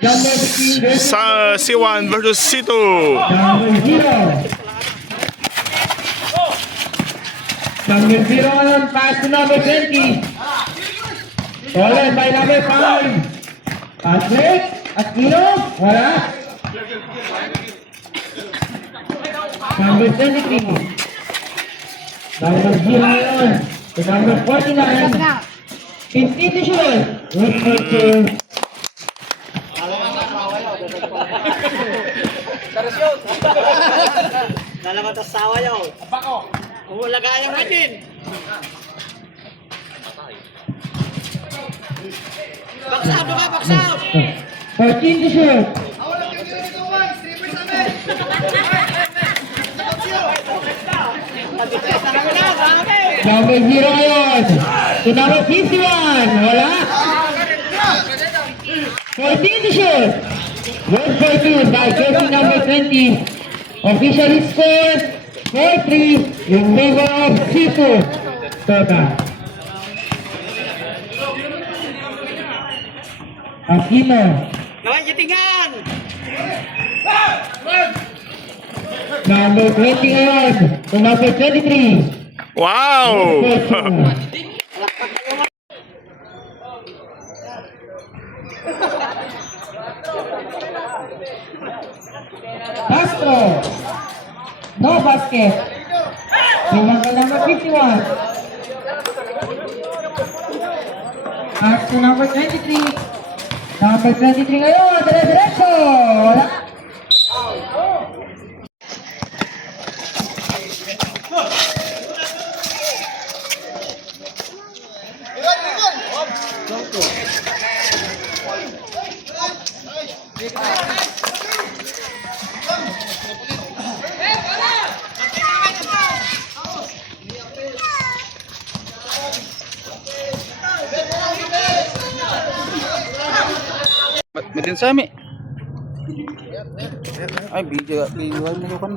Sa C1 versus C2. Number 0 ngayon, pass to number 20. Stolen by number 5. Pass break. Aquino, wala. Number 23. Number 0 ngayon. To number 49. 50 to shoot. Good for two. Dalawa tas sawa yaw. Bako. Wala kayang din. Baksaw ka, baksaw. 14 to shoot. Number 0 ngayon. To number 51. Wala. 14 to shoot. Good for two by taking number 20. Official score 4-3 in favor of C2. Tota. Aquino. Gawin jitingan. Number 20 ngayon. To number 23. Wow! Castro. No basket. Remember number 51. Pass to number 23. Number 23 ngayon. Dire-diretso. Wala. Metin sami. Ay, video mo kan.